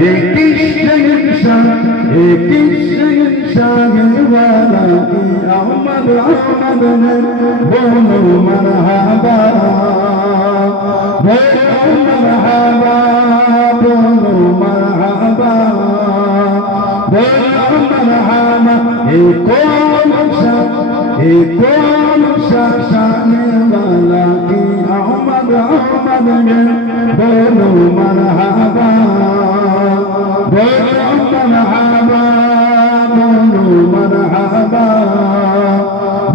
हे कृष्ण इ कृष्ण इक्षेवा बोलो मनहबा बो नबा बोलो मरहबा बो न हे कोन हेला की अम राम ॾन बोलो मरहबा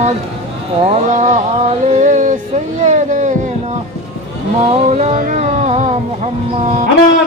محمد وعلى آل سيدنا مولانا محمد